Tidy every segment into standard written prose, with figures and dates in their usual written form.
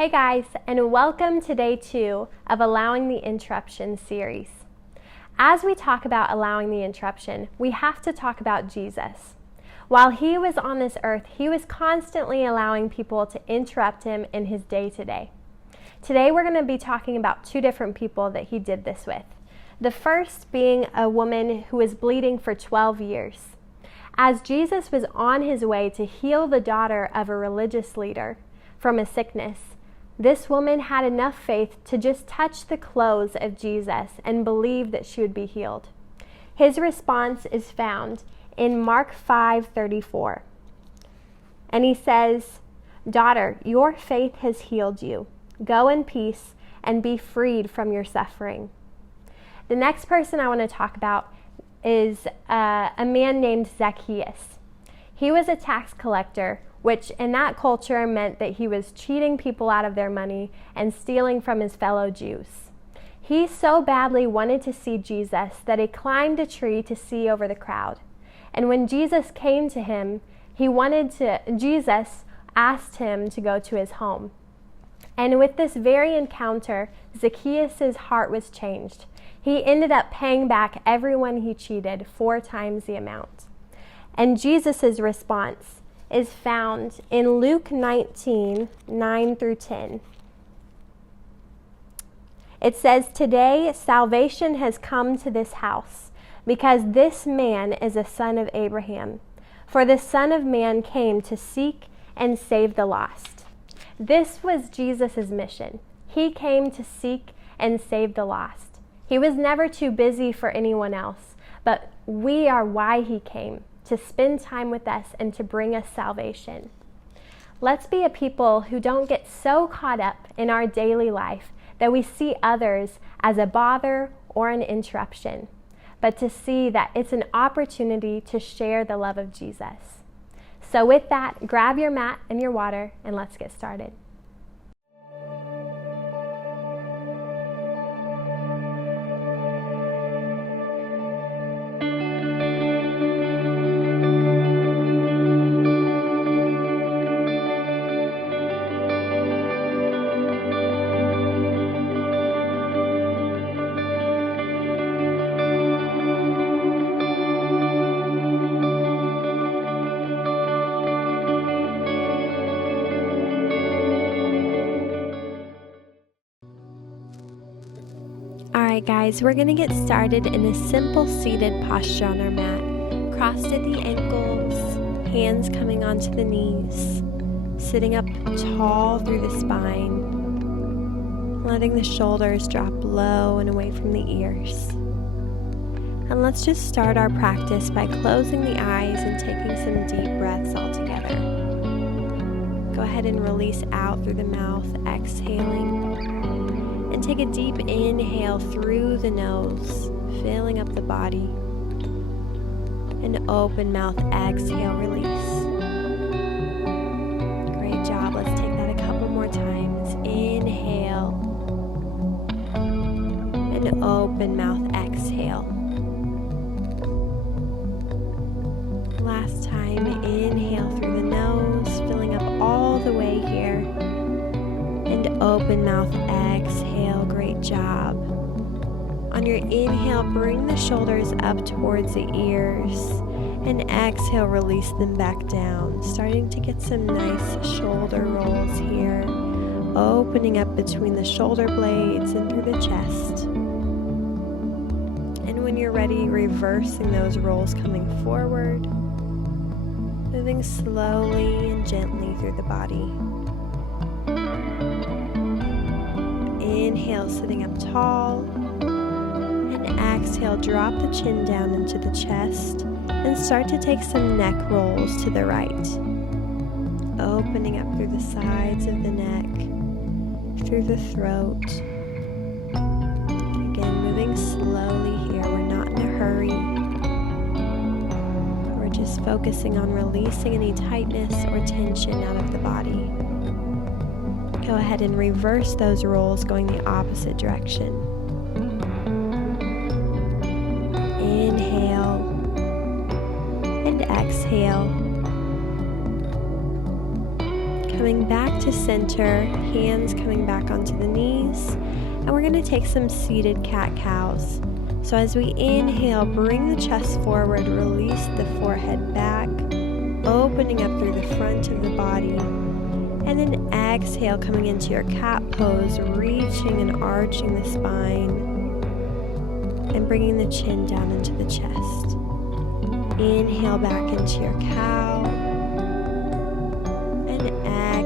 Hey guys, and welcome to day 2 of Allowing the Interruption series. As we talk about allowing the interruption, we have to talk about Jesus. While he was on this earth, he was constantly allowing people to interrupt him in his day-to-day. Today we're going to be talking about 2 different people that he did this with. The first being a woman who was bleeding for 12 years. As Jesus was on his way to heal the daughter of a religious leader from a sickness, this woman had enough faith to just touch the clothes of Jesus and believe that she would be healed. His response is found in Mark 5:34. And he says, "Daughter, your faith has healed you. Go in peace and be freed from your suffering." The next person I want to talk about is a man named Zacchaeus. He was a tax collector, which in that culture meant that he was cheating people out of their money and stealing from his fellow Jews. He so badly wanted to see Jesus that he climbed a tree to see over the crowd. And when Jesus came to him, Jesus asked him to go to his home. And with this very encounter, Zacchaeus' heart was changed. He ended up paying back everyone he cheated 4 times the amount. And Jesus' response is found in Luke 19, 9 through 10. It says, "Today salvation has come to this house, because this man is a son of Abraham. For the Son of Man came to seek and save the lost." This was Jesus' mission. He came to seek and save the lost. He was never too busy for anyone else, but we are why he came, to spend time with us and to bring us salvation. Let's be a people who don't get so caught up in our daily life that we see others as a bother or an interruption, but to see that it's an opportunity to share the love of Jesus. So with that, grab your mat and your water and let's get started. Alright guys, we're going to get started in a simple seated posture on our mat. Crossed at the ankles, hands coming onto the knees, sitting up tall through the spine, letting the shoulders drop low and away from the ears. And let's just start our practice by closing the eyes and taking some deep breaths all together. Go ahead and release out through the mouth, exhaling. And take a deep inhale through the nose, filling up the body. And open mouth, exhale, release. Great job. Let's take that a couple more times. Inhale. And open mouth, exhale. Last time, inhale through the nose, filling up all the way here. And open mouth, exhale. Great job. On your inhale, bring the shoulders up towards the ears. And exhale, release them back down. Starting to get some nice shoulder rolls here. Opening up between the shoulder blades and through the chest. And when you're ready, reversing those rolls, coming forward. Moving slowly and gently through the body. Inhale, sitting up tall, and exhale, drop the chin down into the chest and start to take some neck rolls to the right. Opening up through the sides of the neck, through the throat. Again, moving slowly here. We're not in a hurry. We're just focusing on releasing any tightness or tension out of the body. Go ahead and reverse those rolls, going the opposite direction. Inhale and exhale. coming back to center, hands coming back onto the knees, and we're going to take some seated cat-cows. So as we inhale, bring the chest forward, release the forehead back, opening up through the front of the body, and then exhale, coming into your cat pose, reaching and arching the spine, and bringing the chin down into the chest. Inhale back into your cow, and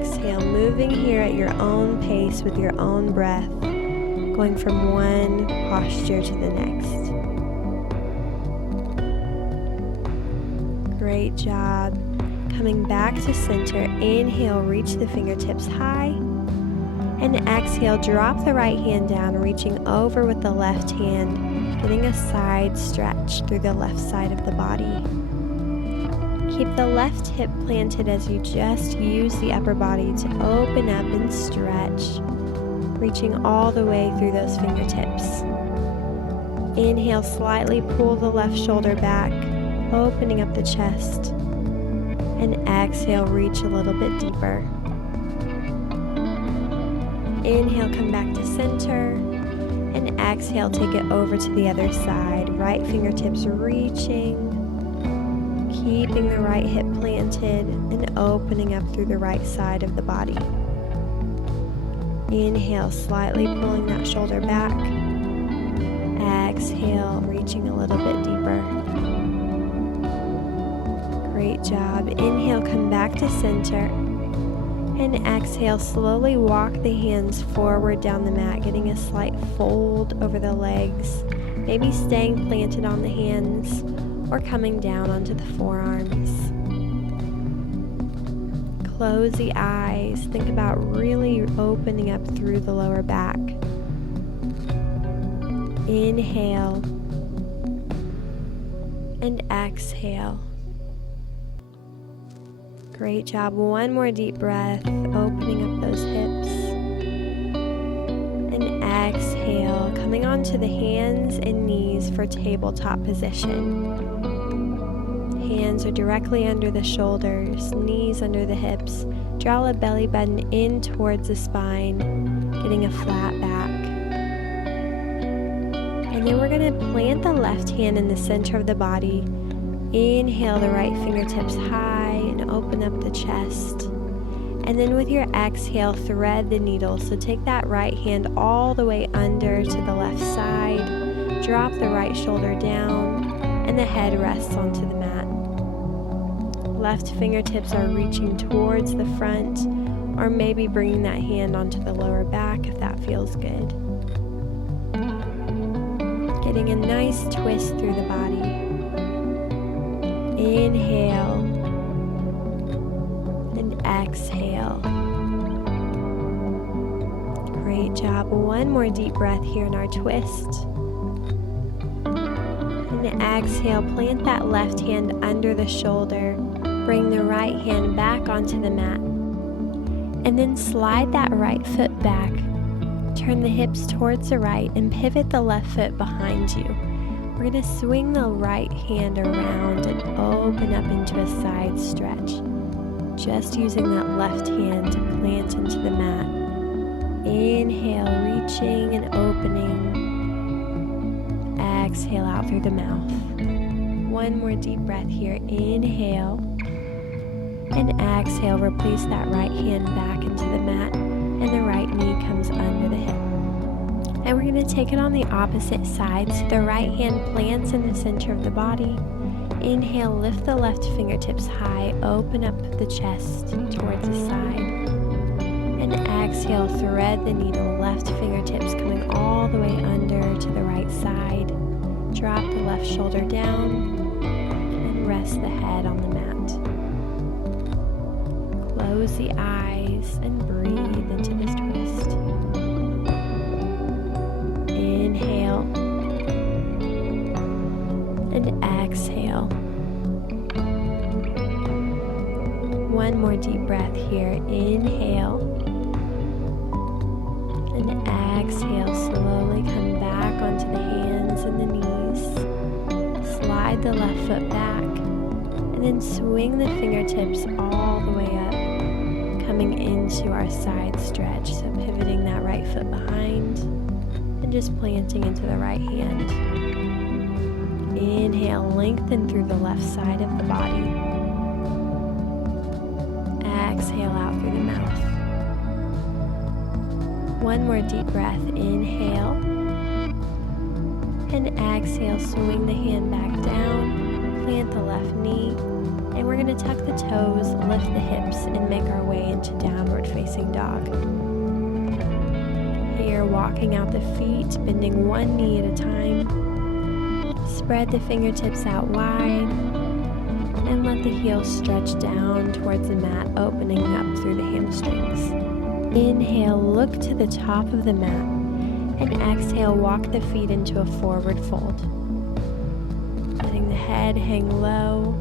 exhale, moving here at your own pace with your own breath, going from one posture to the next. Great job. Coming back to center, inhale, reach the fingertips high, and exhale, drop the right hand down, reaching over with the left hand, getting a side stretch through the left side of the body. Keep the left hip planted as you just use the upper body to open up and stretch, reaching all the way through those fingertips. Inhale, slightly pull the left shoulder back, opening up the chest, and exhale, reach a little bit deeper. Inhale, come back to center, and exhale, take it over to the other side. Right fingertips reaching, keeping the right hip planted, and opening up through the right side of the body. Inhale, slightly pulling that shoulder back. Exhale, reaching a little bit deeper. Great job. Inhale, come back to center. And exhale, slowly walk the hands forward down the mat, getting a slight fold over the legs, maybe staying planted on the hands or coming down onto the forearms. Close the eyes. Think about really opening up through the lower back. Inhale and exhale. Great job. One more deep breath, opening up those hips. And exhale, coming onto the hands and knees for tabletop position. Hands are directly under the shoulders, knees under the hips. Draw a belly button in towards the spine, getting a flat back. And then we're going to plant the left hand in the center of the body. Inhale the right fingertips high and open up the chest. And then with your exhale, thread the needle. So take that right hand all the way under to the left side. Drop the right shoulder down, and the head rests onto the mat. Left fingertips are reaching towards the front, or maybe bringing that hand onto the lower back if that feels good. Getting a nice twist through the body. Inhale and exhale. Great job. One more deep breath here in our twist. And exhale, plant that left hand under the shoulder. Bring the right hand back onto the mat. And then slide that right foot back. Turn the hips towards the right and pivot the left foot behind you. We're going to swing the right hand around and open up into a side stretch. Just using that left hand to plant into the mat. Inhale, reaching and opening. Exhale out through the mouth. One more deep breath here. Inhale. And exhale, replace that right hand back into the mat, and the right knee comes under the hip. And we're going to take it on the opposite side. So the right hand plants in the center of the body. Inhale, lift the left fingertips high, open up the chest towards the side. And exhale, thread the needle, left fingertips coming all the way under to the right side. Drop the left shoulder down and rest the head on the mat. Close the eyes and breathe into this twist. Inhale and exhale. One more deep breath here. Inhale and exhale. Slowly come back onto the hands and the knees. Slide the left foot back and then swing the fingertips all the way up. coming into our side stretch. So pivoting that right foot behind and just planting into the right hand. Inhale, lengthen through the left side of the body. Exhale out through the mouth. One more deep breath. Inhale. And exhale, swing the hand back down. Plant the left knee. And we're going to tuck the toes, lift the hips, and make our way into downward facing dog. Here, walking out the feet, bending one knee at a time. Spread the fingertips out wide. And let the heels stretch down towards the mat, opening up through the hamstrings. Inhale, look to the top of the mat. And exhale, walk the feet into a forward fold. Letting the head hang low.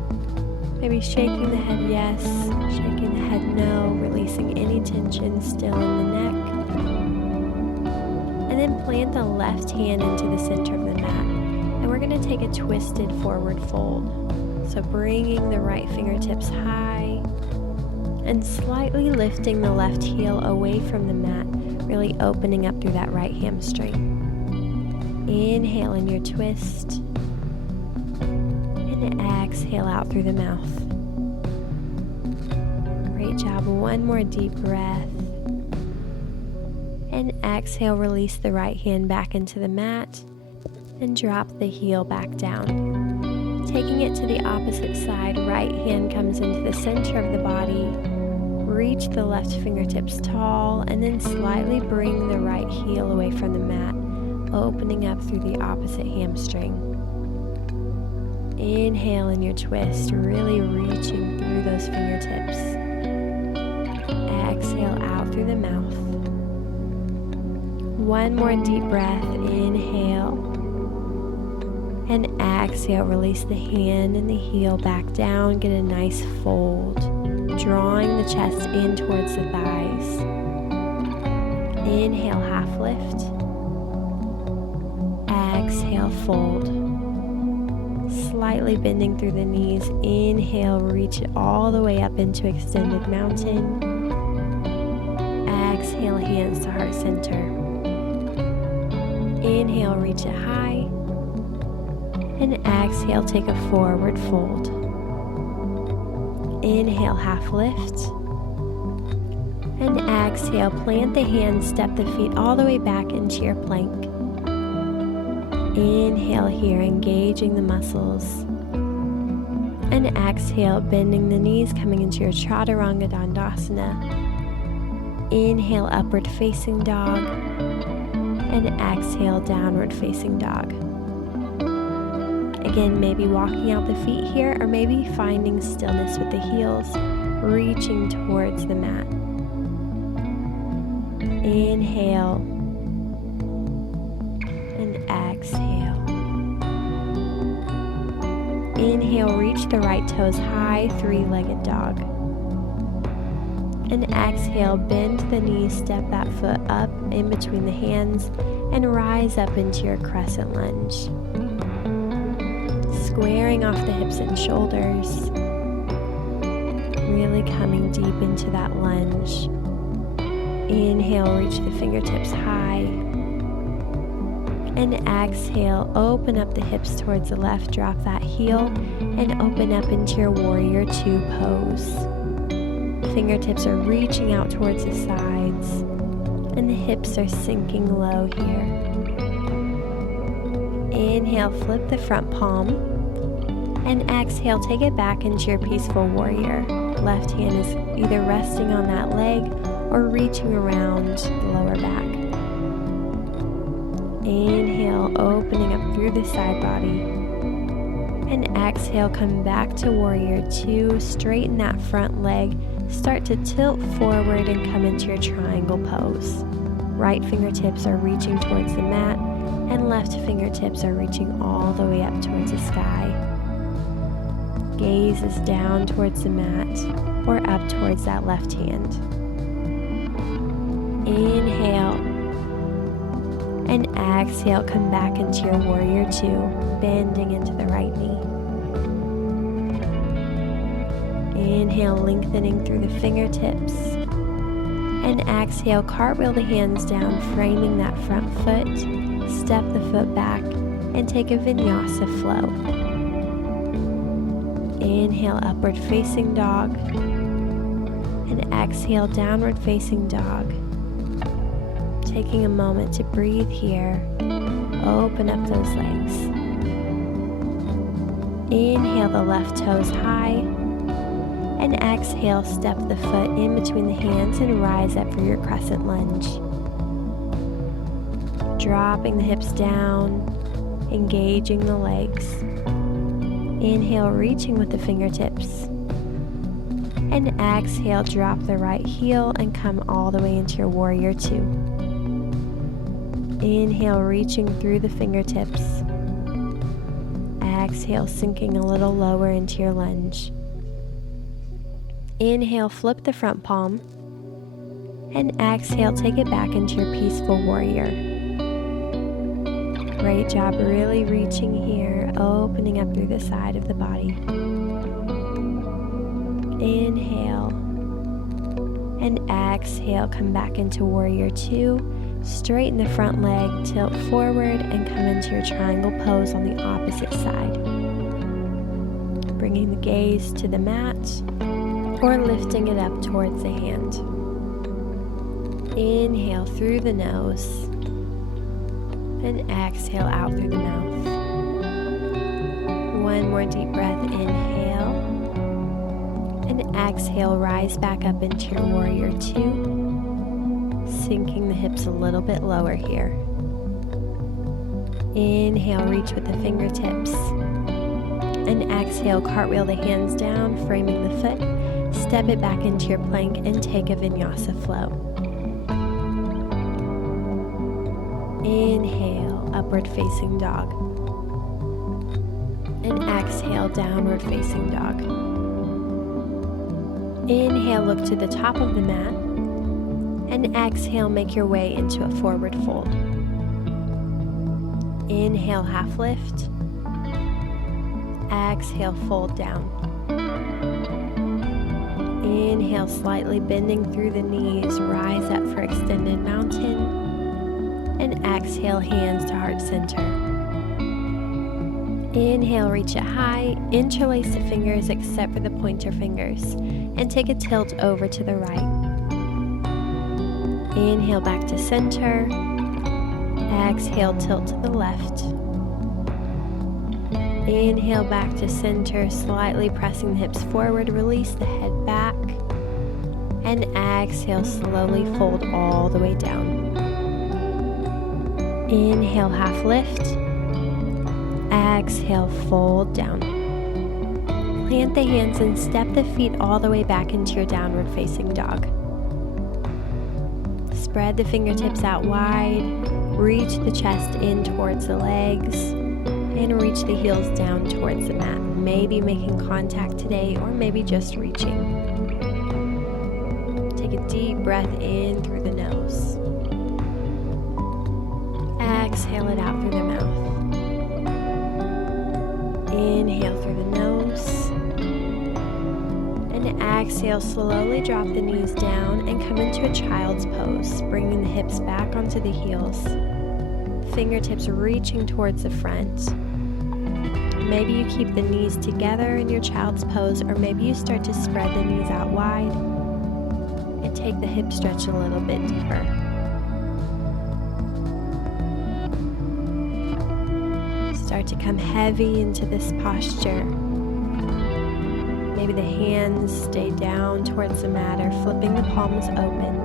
Maybe shaking the head yes, shaking the head no, releasing any tension still in the neck. And then plant the left hand into the center of the mat. And we're going to take a twisted forward fold. So bringing the right fingertips high and slightly lifting the left heel away from the mat, really opening up through that right hamstring. Inhale in your twist and exhale out through the mouth. Great job. One more deep breath. And exhale, release the right hand back into the mat and drop the heel back down. Taking it to the opposite side, right hand comes into the center of the body. Reach the left fingertips tall and then slightly bring the right heel away from the mat, opening up through the opposite hamstring. Inhale in your twist, really reaching through those fingertips. Exhale out through the mouth. One more deep breath. Inhale. And exhale, release the hand and the heel back down. Get a nice fold, drawing the chest in towards the thighs. Inhale, half lift. Exhale, fold. Slightly bending through the knees. Inhale, reach it all the way up into extended mountain. Exhale, hands to heart center. Inhale, reach it high. And exhale, take a forward fold. Inhale, half lift. And exhale, plant the hands, step the feet all the way back into your plank. Inhale here, engaging the muscles. And exhale, bending the knees, coming into your Chaturanga Dandasana. Inhale, upward facing dog. And exhale, downward facing dog. Again, maybe walking out the feet here, or maybe finding stillness with the heels, reaching towards the mat. Inhale and exhale. Inhale, reach the right toes high, three-legged dog. And exhale, bend the knees, step that foot up in between the hands, and rise up into your crescent lunge. Squaring off the hips and shoulders, really coming deep into that lunge. Inhale, reach the fingertips high. And exhale, open up the hips towards the left, drop that heel, and open up into your Warrior Two pose. Fingertips are reaching out towards the sides, and the hips are sinking low here. Inhale, flip the front palm. And exhale, take it back into your peaceful warrior. Left hand is either resting on that leg or reaching around the lower back. Inhale, opening up through the side body. And exhale, come back to Warrior Two. Straighten that front leg. Start to tilt forward and come into your triangle pose. Right fingertips are reaching towards the mat, and left fingertips are reaching all the way up towards the sky. Gaze is down towards the mat or up towards that left hand. Inhale. And exhale, come back into your Warrior Two, bending into the right knee. Inhale, lengthening through the fingertips. And exhale, cartwheel the hands down, framing that front foot. Step the foot back and take a vinyasa flow. Inhale, upward facing dog. And exhale, downward facing dog. Taking a moment to breathe here. Open up those legs. Inhale, the left toes high. And exhale, step the foot in between the hands and rise up for your crescent lunge. Dropping the hips down, engaging the legs. Inhale, reaching with the fingertips. And exhale, drop the right heel and come all the way into your warrior two. Inhale, reaching through the fingertips. Exhale, sinking a little lower into your lunge. Inhale, flip the front palm. And exhale, take it back into your peaceful warrior. Great job, really reaching here, opening up through the side of the body. Inhale. And exhale, come back into warrior two. Straighten the front leg, tilt forward, and come into your triangle pose on the opposite side. Bringing the gaze to the mat, or lifting it up towards the hand. Inhale through the nose, and exhale out through the mouth. One more deep breath, inhale, and exhale, rise back up into your warrior two. Sinking the hips a little bit lower here. Inhale, reach with the fingertips. And exhale, cartwheel the hands down, framing the foot. Step it back into your plank and take a vinyasa flow. Inhale, upward facing dog. And exhale, downward facing dog. Inhale, look to the top of the mat. And exhale, make your way into a forward fold. Inhale, half lift. Exhale, fold down. Inhale, slightly bending through the knees, rise up for extended mountain. And exhale, hands to heart center. Inhale, reach it high, interlace the fingers except for the pointer fingers, and take a tilt over to the right. Inhale back to center. Exhale, tilt to the left. Inhale back to center, slightly pressing the hips forward, release the head back. And exhale, slowly fold all the way down. Inhale, half lift. Exhale, fold down. Plant the hands and step the feet all the way back into your downward facing dog. Spread the fingertips out wide, reach the chest in towards the legs, and reach the heels down towards the mat. Maybe making contact today, or maybe just reaching. Take a deep breath in through the nose. Exhale it out through the mouth. Inhale through the nose. And exhale, slowly drop the knees down and come into a child's pose, bringing the hips back onto the heels. Fingertips reaching towards the front. Maybe you keep the knees together in your child's pose, or maybe you start to spread the knees out wide and take the hip stretch a little bit deeper. Start to come heavy into this posture. Maybe the hands stay down towards the mat, or flipping the palms open.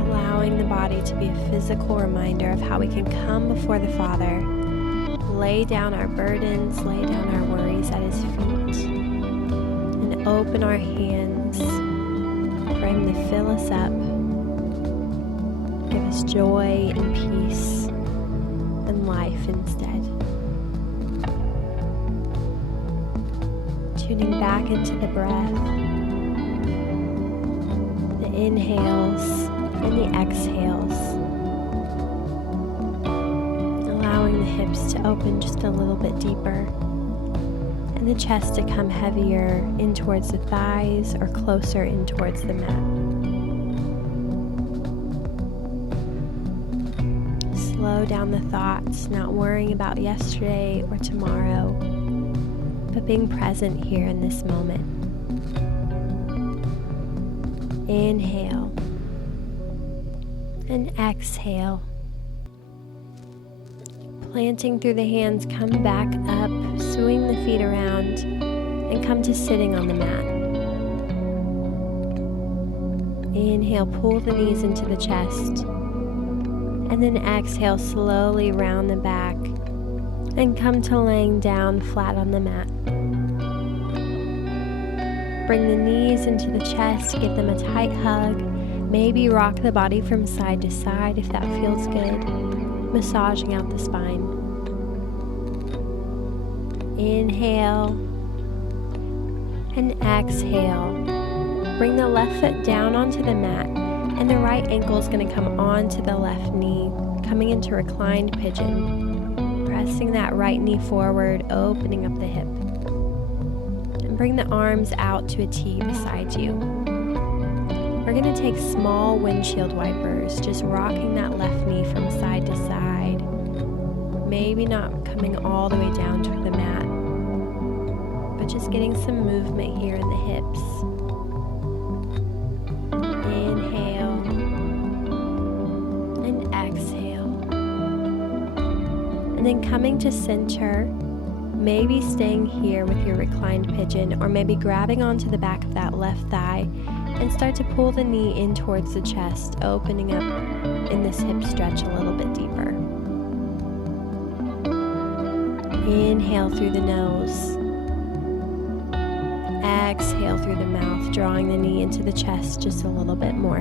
Allowing the body to be a physical reminder of how we can come before the Father, lay down our burdens, lay down our worries at His feet, and open our hands for Him to fill us up, give us joy and peace and life instead. Tuning back into the breath, the inhales and the exhales, allowing the hips to open just a little bit deeper, and the chest to come heavier in towards the thighs or closer in towards the mat. Slow down the thoughts, not worrying about yesterday or tomorrow, but being present here in this moment. Inhale and exhale. Planting through the hands, come back up, swing the feet around, and come to sitting on the mat. Inhale, pull the knees into the chest, and then exhale, slowly round the back, and come to laying down flat on the mat. Bring the knees into the chest, give them a tight hug, maybe rock the body from side to side if that feels good, massaging out the spine. Inhale and exhale. Bring the left foot down onto the mat, and the right ankle is going to come onto the left knee, coming into reclined pigeon. Pressing that right knee forward, opening up the hip. And bring the arms out to a T beside you. We're going to take small windshield wipers, just rocking that left knee from side to side. Maybe not coming all the way down toward the mat, but just getting some movement here in the hips. Inhale and exhale. And then coming to center, maybe staying here with your reclined pigeon, or maybe grabbing onto the back of that left thigh and start to pull the knee in towards the chest, opening up in this hip stretch a little bit deeper. Inhale through the nose. Exhale through the mouth, drawing the knee into the chest just a little bit more.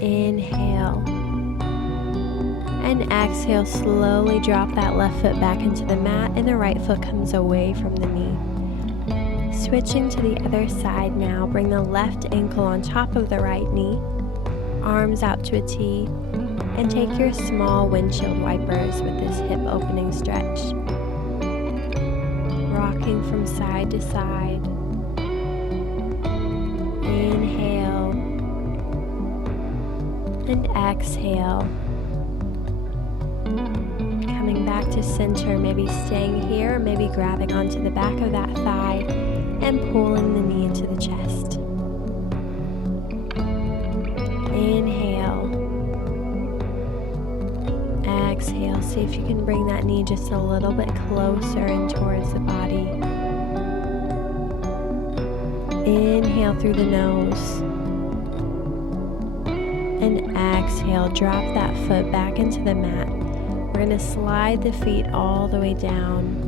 Inhale. And exhale, slowly drop that left foot back into the mat, and the right foot comes away from the knee. Switching to the other side now, bring the left ankle on top of the right knee, arms out to a T, and take your small windshield wipers with this hip opening stretch. Rocking from side to side. Inhale and exhale. Coming back to center, maybe staying here, maybe grabbing onto the back of that thigh and pulling the knee into the chest. Inhale. Exhale. See if you can bring that knee just a little bit closer in towards the body. Inhale through the nose. And exhale. Drop that foot back into the mat. We're going to slide the feet all the way down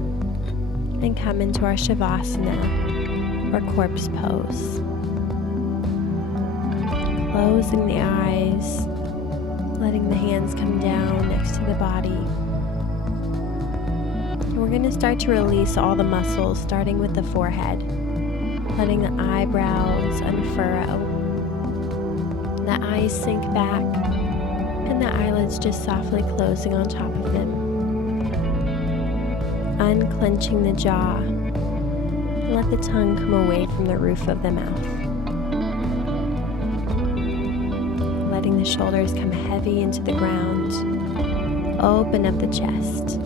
and come into our Shavasana, or corpse pose. Closing the eyes, letting the hands come down next to the body. And we're going to start to release all the muscles, starting with the forehead, letting the eyebrows unfurrow, the eyes sink back, and the eyelids just softly closing on top of them. Unclenching the jaw, and let the tongue come away from the roof of the mouth. Letting the shoulders come heavy into the ground. Open up the chest.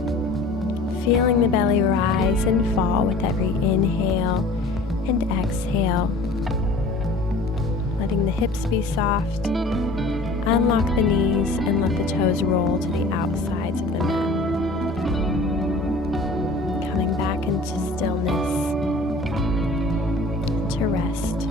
Feeling the belly rise and fall with every inhale and exhale. Letting the hips be soft. Unlock the knees and let the toes roll to the outsides of the mat. Coming back into stillness, to rest.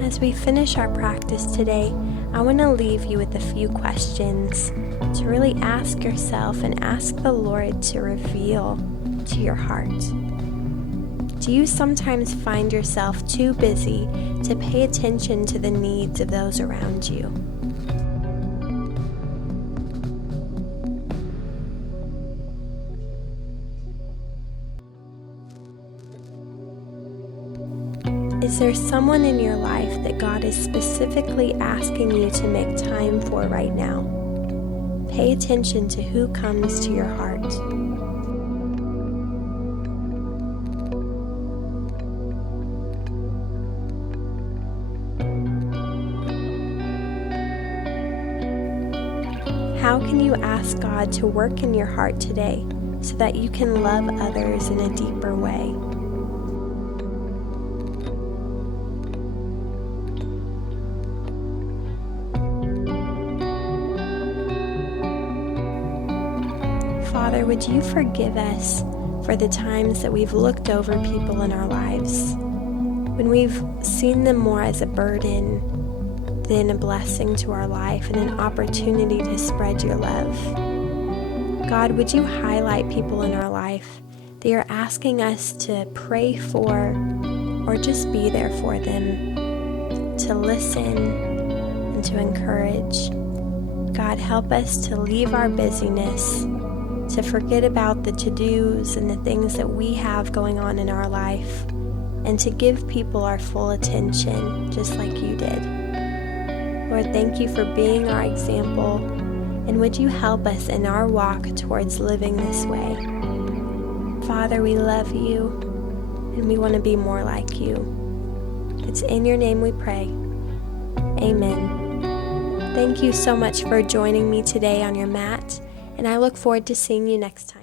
As we finish our practice today, I want to leave you with a few questions to really ask yourself and ask the Lord to reveal to your heart. Do you sometimes find yourself too busy to pay attention to the needs of those around you? Is there someone in your life that God is specifically asking you to make time for right now? Pay attention to who comes to your heart. How can you ask God to work in your heart today so that you can love others in a deeper way? Father, would you forgive us for the times that we've looked over people in our lives, when we've seen them more as a burden than a blessing to our life and an opportunity to spread your love. God, would you highlight people in our life that you're asking us to pray for or just be there for them, to listen and to encourage. God, help us to leave our busyness, to forget about the to-dos and the things that we have going on in our life, and to give people our full attention just like you did. Lord, thank you for being our example, and would you help us in our walk towards living this way? Father, we love you, and we want to be more like you. It's in your name we pray. Amen. Thank you so much for joining me today on your mat, and I look forward to seeing you next time.